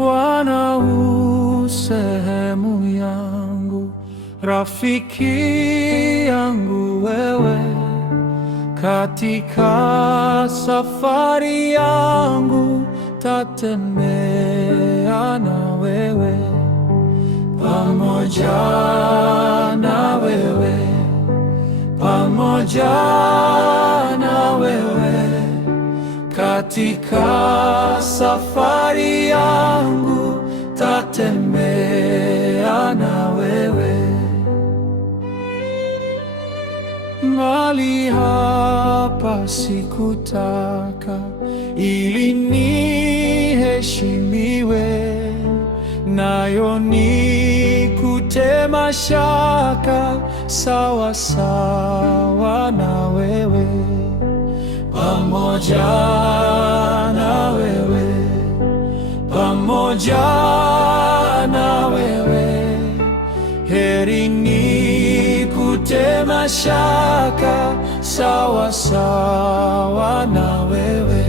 Bwana u sehemu yangu, rafiki yangu wewe, katika safari yangu tatembea na wewe, pamoja na wewe, pamoja na wewe, katika safari yangu tatembea na wewe. Mahali hapa sikutaka ili niheshimiwe, nayo nikute mashaka sawa sawa na wewe, pamoja na wewe, pamoja na wewe, heri nikute mashaka sawa sawa na wewe.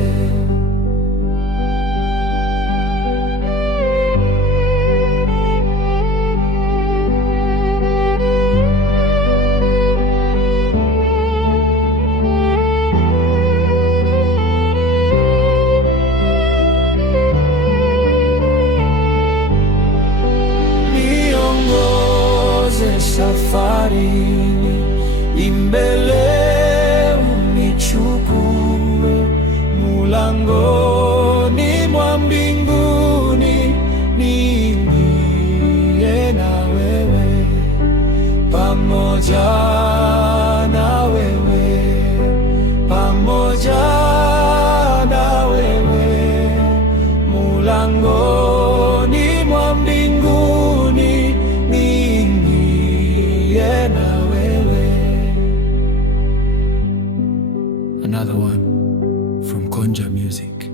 Safarini imbele unichukue, mulangoni mwa mbinguni niingie na wewe, pamoja na wewe, pamoja na wewe, mulangoni mwa mbinguni na wewe. Another one from Konja Music.